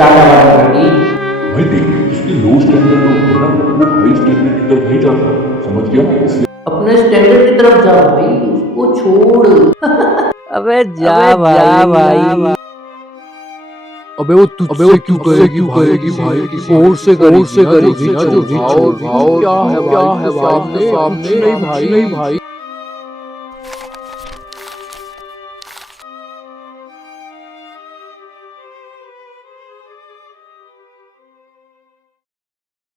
ज्यादा बात करनी। भाई देख, जिसकी लो स्टैंडर्ड होती है ना वो हाई स्टैंडर्ड की तरफ नहीं जाता, समझ गया ना? इसलिए अपने स्टैंडर्ड की तरफ जा भाई, उसको छोड़। अबे जा भाई। अबे वो तुझसे क्यों करेगी भाई, किसी और से करेगी ना, जो रिच होगी। क्या है भाई, सामने कुछ नहीं भाई।